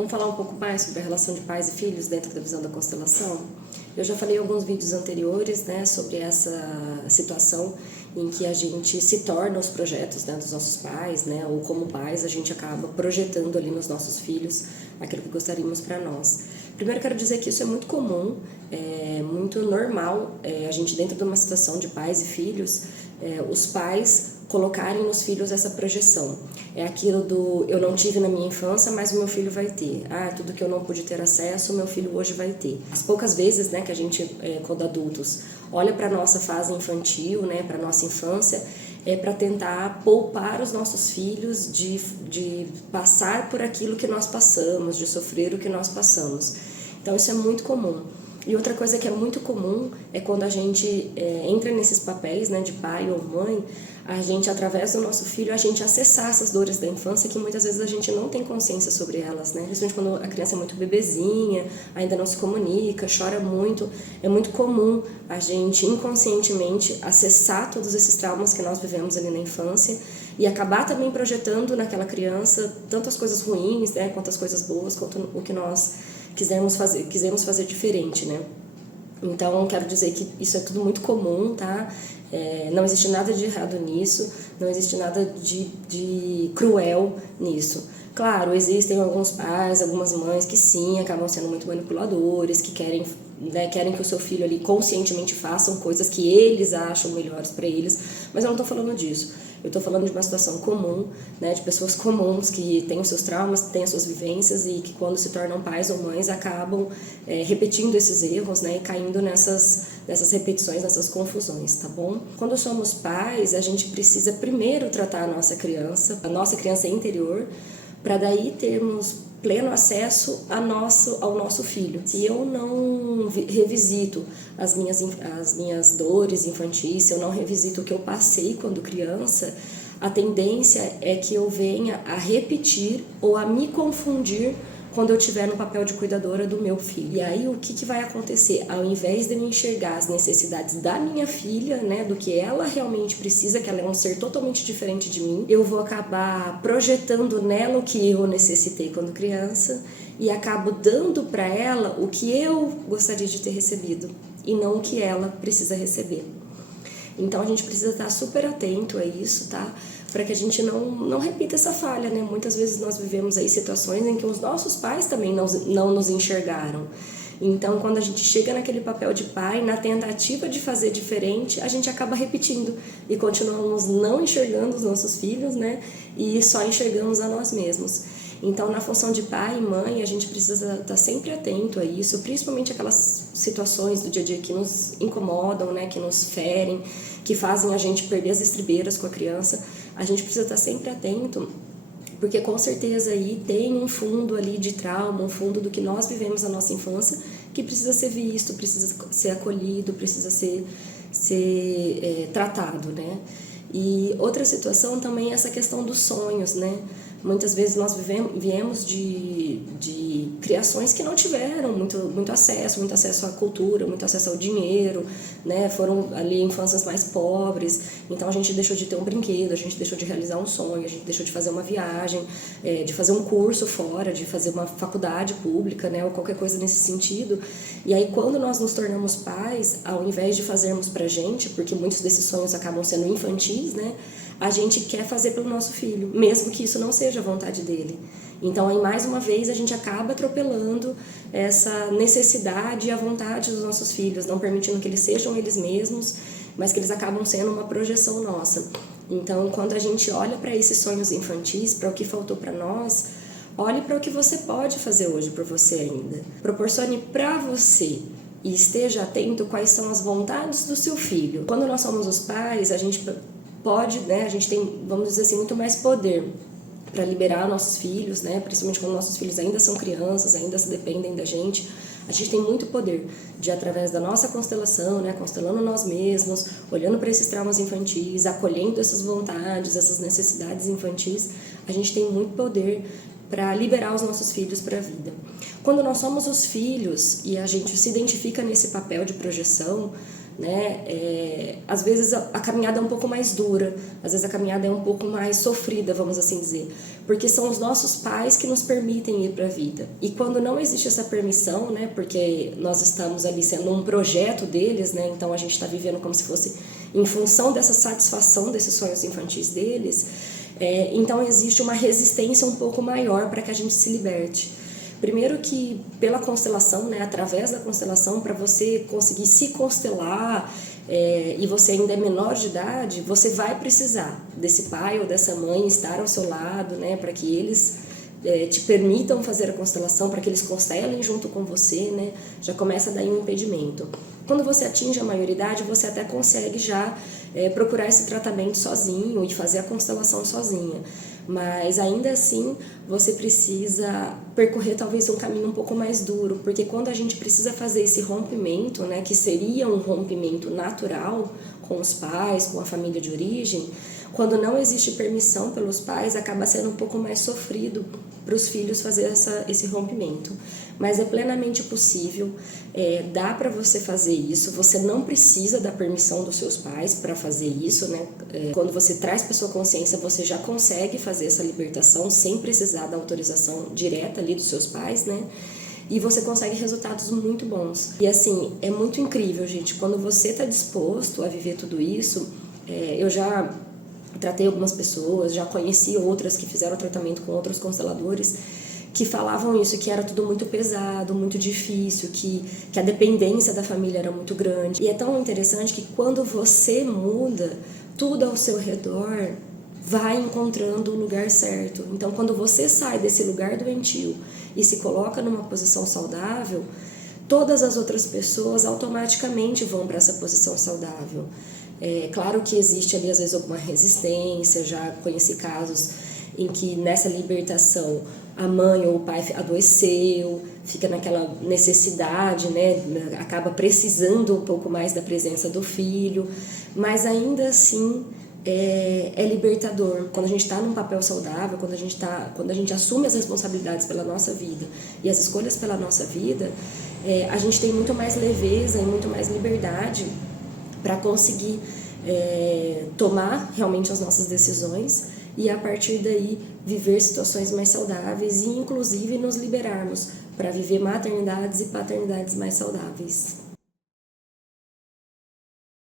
Vamos falar um pouco mais sobre a relação de pais e filhos dentro da visão da constelação? Eu já falei em alguns vídeos anteriores, né, sobre essa situação em que a gente se torna os projetos, né, dos nossos pais, né, ou como pais a gente acaba projetando ali nos nossos filhos aquilo que gostaríamos para nós. Primeiro quero dizer que isso é muito comum, é muito normal, a gente dentro de uma situação de pais e filhos, os pais colocarem nos filhos essa projeção. É aquilo do eu não tive na minha infância, mas o meu filho vai ter. Tudo que eu não pude ter acesso, o meu filho hoje vai ter. As poucas vezes, né, que a gente, quando adultos, olha para a nossa fase infantil, né, para a nossa infância, para tentar poupar os nossos filhos de passar por aquilo que nós passamos, de sofrer o que nós passamos. Então isso é muito comum. E outra coisa que é muito comum é quando a gente entra nesses papéis, né, de pai ou mãe, a gente, através do nosso filho, a gente acessar essas dores da infância que muitas vezes a gente não tem consciência sobre elas, né? Principalmente quando a criança é muito bebezinha, ainda não se comunica, chora muito, é muito comum a gente inconscientemente acessar todos esses traumas que nós vivemos ali na infância e acabar também projetando naquela criança tanto as coisas ruins, né, quanto as coisas boas, quanto o que nós quisemos fazer diferente, né? Então, quero dizer que isso é tudo muito comum, tá? Não existe nada de errado nisso, não existe nada de cruel nisso. Claro, existem alguns pais, algumas mães que sim, acabam sendo muito manipuladores, que querem que o seu filho ali conscientemente façam coisas que eles acham melhores para eles, mas eu não estou falando disso. Eu estou falando de uma situação comum, né, de pessoas comuns que têm os seus traumas, têm as suas vivências e que quando se tornam pais ou mães acabam repetindo esses erros, né, e caindo nessas repetições, nessas confusões, tá bom? Quando somos pais, a gente precisa primeiro tratar a nossa criança interior, para daí termos pleno acesso ao nosso filho. Se eu não revisito as minhas dores infantis, se eu não revisito o que eu passei quando criança, a tendência é que eu venha a repetir ou a me confundir quando eu estiver no papel de cuidadora do meu filho. E aí o que vai acontecer? Ao invés de eu enxergar as necessidades da minha filha, né, do que ela realmente precisa, que ela é um ser totalmente diferente de mim, eu vou acabar projetando nela o que eu necessitei quando criança e acabo dando para ela o que eu gostaria de ter recebido e não o que ela precisa receber. Então a gente precisa estar super atento a isso, tá? Para que a gente não repita essa falha, né? Muitas vezes nós vivemos aí situações em que os nossos pais também não nos enxergaram. Então, quando a gente chega naquele papel de pai, na tentativa de fazer diferente, a gente acaba repetindo e continuamos não enxergando os nossos filhos, né? E só enxergamos a nós mesmos. Então, na função de pai e mãe, a gente precisa estar sempre atento a isso, principalmente aquelas situações do dia a dia que nos incomodam, né, que nos ferem, que fazem a gente perder as estribeiras com a criança. A gente precisa estar sempre atento, porque com certeza aí tem um fundo ali de trauma, um fundo do que nós vivemos na nossa infância, que precisa ser visto, precisa ser acolhido, precisa ser tratado, né? E outra situação também é essa questão dos sonhos, né? Muitas vezes nós viemos de criações que não tiveram muito acesso à cultura, muito acesso ao dinheiro, né? Foram ali infâncias mais pobres, então a gente deixou de ter um brinquedo, a gente deixou de realizar um sonho, a gente deixou de fazer uma viagem, de fazer um curso fora, de fazer uma faculdade pública, né? Ou qualquer coisa nesse sentido. E aí quando nós nos tornamos pais, ao invés de fazermos pra gente, porque muitos desses sonhos acabam sendo infantis, né? A gente quer fazer pelo nosso filho, mesmo que isso não seja a vontade dele. Então, aí, mais uma vez, a gente acaba atropelando essa necessidade e a vontade dos nossos filhos, não permitindo que eles sejam eles mesmos, mas que eles acabam sendo uma projeção nossa. Então, quando a gente olha para esses sonhos infantis, para o que faltou para nós, olhe para o que você pode fazer hoje por você ainda. Proporcione para você e esteja atento quais são as vontades do seu filho. Quando nós somos os pais, a gente pode, né, a gente tem, vamos dizer assim, muito mais poder para liberar nossos filhos, né, principalmente quando nossos filhos ainda são crianças, ainda se dependem da gente. A gente tem muito poder de, através da nossa constelação, né, constelando nós mesmos, olhando para esses traumas infantis, acolhendo essas vontades, essas necessidades infantis, a gente tem muito poder para liberar os nossos filhos para a vida. Quando nós somos os filhos e a gente se identifica nesse papel de projeção, né, às vezes a caminhada é um pouco mais dura, às vezes a caminhada é um pouco mais sofrida, vamos assim dizer, porque são os nossos pais que nos permitem ir para a vida. E quando não existe essa permissão, né, porque nós estamos ali sendo um projeto deles, né, então a gente está vivendo como se fosse em função dessa satisfação desses sonhos infantis deles, então existe uma resistência um pouco maior para que a gente se liberte. Primeiro que pela constelação, né, através da constelação, para você conseguir se constelar, e você ainda é menor de idade, você vai precisar desse pai ou dessa mãe estar ao seu lado, né, para que eles te permitam fazer a constelação, para que eles constelem junto com você, né, já começa daí um impedimento. Quando você atinge a maioridade, você até consegue já procurar esse tratamento sozinho e fazer a constelação sozinha. Mas ainda assim você precisa percorrer talvez um caminho um pouco mais duro, porque quando a gente precisa fazer esse rompimento, né, que seria um rompimento natural com os pais, com a família de origem, quando não existe permissão pelos pais, acaba sendo um pouco mais sofrido para os filhos fazer esse rompimento. Mas é plenamente possível, dá para você fazer isso, você não precisa da permissão dos seus pais para fazer isso, né? Quando você traz para sua consciência, você já consegue fazer essa libertação sem precisar da autorização direta ali dos seus pais, né? E você consegue resultados muito bons. E assim, é muito incrível, gente, quando você está disposto a viver tudo isso. Eu já tratei algumas pessoas, já conheci outras que fizeram tratamento com outros consteladores, que falavam isso, que era tudo muito pesado, muito difícil, que a dependência da família era muito grande. E é tão interessante que quando você muda, tudo ao seu redor vai encontrando o lugar certo. Então, quando você sai desse lugar doentio e se coloca numa posição saudável, todas as outras pessoas automaticamente vão para essa posição saudável. Claro que existe ali às vezes alguma resistência, já conheci casos em que nessa libertação a mãe ou o pai adoeceu, fica naquela necessidade, né, acaba precisando um pouco mais da presença do filho, mas ainda assim é libertador. Quando a gente está num papel saudável, quando a gente assume as responsabilidades pela nossa vida e as escolhas pela nossa vida, a gente tem muito mais leveza e muito mais liberdade para conseguir tomar realmente as nossas decisões e a partir daí viver situações mais saudáveis e inclusive nos liberarmos para viver maternidades e paternidades mais saudáveis.